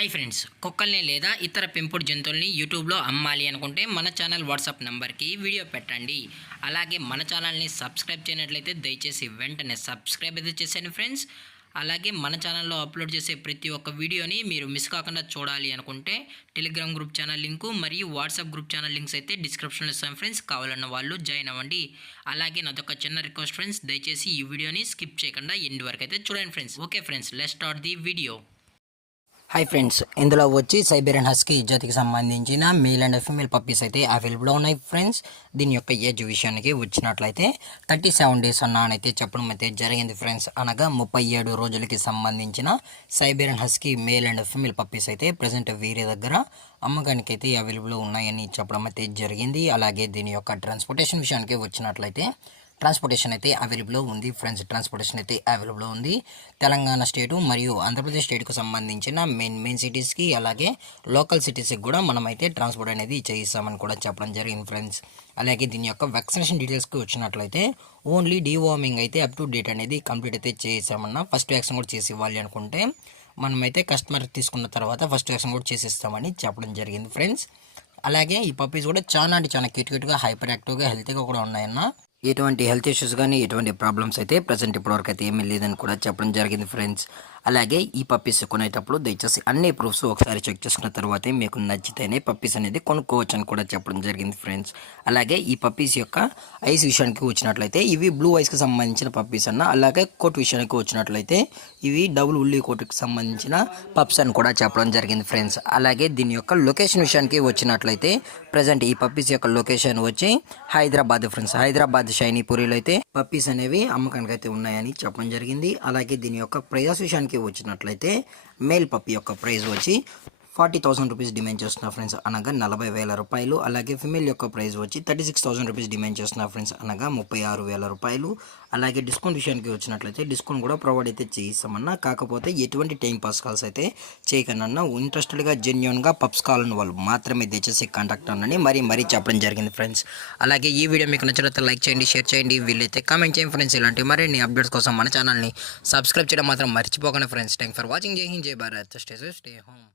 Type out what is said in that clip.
Hi friends, కుక్కల్ని లేదా ఇతర పెంపుడు జంతువుల్ని యూట్యూబ్లో అమ్మాలి అనుకుంటే మన ఛానల్ వాట్సాప్ నెంబర్కి వీడియో పెట్టండి. అలాగే మన ఛానల్ని సబ్స్క్రైబ్ చేయనట్లయితే దయచేసి వెంటనే సబ్స్క్రైబ్ అయితే చేసేయండి ఫ్రెండ్స్. అలాగే మన ఛానల్లో అప్లోడ్ చేసే ప్రతి ఒక్క వీడియోని మీరు మిస్ కాకుండా చూడాలి అనుకుంటే టెలిగ్రామ్ గ్రూప్ ఛానల్ లింకు మరియు వాట్సాప్ గ్రూప్ ఛానల్ లింక్స్ అయితే డిస్క్రిప్షన్లో ఇస్తాం ఫ్రెండ్స్. కావాలన్న వాళ్ళు జాయిన్ అవ్వండి. అలాగే నాదొక చిన్న రిక్వెస్ట్ ఫ్రెండ్స్, దయచేసి ఈ వీడియోని స్కిప్ చేయకుండా ఎండ్ వరకు అయితే చూడండి friends. Okay friends, let's start the video. Hi friends, ఇందులో వచ్చి సైబేరియన్ హస్కీ జాతికి సంబంధించిన మేల్ అండ్ ఫీమేల్ పప్పీస్ అయితే అవైలబుల్ ఉన్నాయి ఫ్రెండ్స్. దీని యొక్క ఏజ్ విషయానికి వచ్చినట్లయితే 37 డేస్ అన్ననైతే చెప్పడం అయితే జరిగింది ఫ్రెండ్స్. అనగా 37 రోజులకి సంబంధించిన Siberian husky male and female puppies అయితే ప్రజెంట్ వీరి దగ్గర అమ్మకానికి అయితే అవైలబుల్ ఉన్నాయని చెప్పడం అయితే జరిగింది. అలాగే దీని యొక్క ట్రాన్స్పోర్టేషన్ విషయానికి వచ్చినట్లయితే ట్రాన్స్పోర్టేషన్ అయితే అవైలబుల్ ఉంది ఫ్రెండ్స్. ట్రాన్స్పోర్టేషన్ అయితే అవైలబుల్ ఉంది. తెలంగాణ స్టేటు మరియు ఆంధ్రప్రదేశ్ స్టేట్కు సంబంధించిన మెయిన్ సిటీస్కి అలాగే లోకల్ సిటీస్కి కూడా మనమైతే ట్రాన్స్పోర్ట్ అనేది చేయిస్తామని కూడా చెప్పడం జరిగింది ఫ్రెండ్స్. అలాగే దీని యొక్క వ్యాక్సినేషన్ డీటెయిల్స్కి వచ్చినట్లయితే ఓన్లీ డీవార్మింగ్ అయితే అప్ టు డేట్ అనేది కంప్లీట్ అయితే చేసామన్నా. ఫస్ట్ వ్యాక్సిన్ కూడా చేసి ఇవ్వాలి అనుకుంటే మనమైతే కస్టమర్ తీసుకున్న తర్వాత ఫస్ట్ వ్యాక్సిన్ కూడా చేసిస్తామని చెప్పడం జరిగింది ఫ్రెండ్స్. అలాగే ఈ పప్పీస్ కూడా చాలా అంటే చాలా క్యూట్గా హైపర్ యాక్టివ్గా హెల్తీగా కూడా ఉన్నాయన్న. ఎటువంటి హెల్త్ ఇష్యూస్ కానీ ఎటువంటి ప్రాబ్లమ్స్ అయితే ప్రజెంట్ ఇప్పటివరకు అయితే ఏమీ లేదని కూడా చెప్పడం జరిగింది ఫ్రెండ్స్. అలాగే ఈ పప్పీస్ కొనేటప్పుడు దయచేసి అన్ని ప్రూఫ్స్ ఒకసారి చెక్ చేసుకున్న తర్వాతే మీకు నచ్చితేనే పప్పీస్ అనేది కొనుక్కోవచ్చు అని కూడా చెప్పడం జరిగింది ఫ్రెండ్స్. అలాగే ఈ పప్పీస్ యొక్క ఐస్ విషయానికి వచ్చినట్లయితే ఇవి బ్లూ ఐస్కి సంబంధించిన పప్పీస్ అన్న. అలాగే కోట్ విషయానికి వచ్చినట్లయితే ఇవి డబుల్ ఉల్లి కోట్కి సంబంధించిన పప్స్ అని కూడా చెప్పడం జరిగింది ఫ్రెండ్స్. అలాగే దీని యొక్క లొకేషన్ విషయానికి వచ్చినట్లయితే ప్రజెంట్ ఈ పప్పీస్ యొక్క లొకేషన్ వచ్చి హైదరాబాద్ ఫ్రెండ్స్. హైదరాబాద్ షైనీపూరిలో అయితే పప్పీస్ అనేవి అమ్మకానికి అయితే ఉన్నాయని చెప్పడం జరిగింది. అలాగే దీని యొక్క ప్రైజెస్ విషయానికి వచ్చినట్లయితే మేల్ పప్పీ యొక్క ప్రైస్ వచ్చి 40,000 రూపీస్ డిమాండ్ చేస్తున్నారు ఫ్రెండ్స్, అనగా 40,000 రూపాయలు. అలాగే ఫిమేల్ యొక్క ప్రైస్ వచ్చి 36,000 రూపీస్ డిమాండ్ చేస్తున్నారు ఫ్రెండ్స్, అనగా 36,000 రూపాయలు. అలాగే డిస్కౌంట్ విషయానికి వచ్చినట్లయితే డిస్కౌంట్ కూడా ప్రొవైడ్ అయితే చేయిస్తామన్నా. కాకపోతే ఎటువంటి టైం పాస్ కాల్స్ అయితే చేయకనన్నా. ఇంట్రెస్టెడ్గా జెన్యున్గా పప్స్ కావాలని వాళ్ళు మాత్రమే దయచేసి కాంటాక్ట్ అన్నని మరీ చెప్పడం జరిగింది ఫ్రెండ్స్. అలాగే ఈ వీడియో మీకు నచ్చినట్లయితే లైక్ చేయండి, షేర్ చేయండి, వీళ్ళైతే కామెంట్ చేయండి ఫ్రెండ్స్. ఇలాంటి మరిన్ని అప్డేట్స్ కోసం మన ఛానల్ని సబ్స్క్రైబ్ చేయడం మాత్రం మర్చిపోకండి ఫ్రెండ్స్. Thank for watching. జై హింద్, జై భారత్, స్టే హోమ్.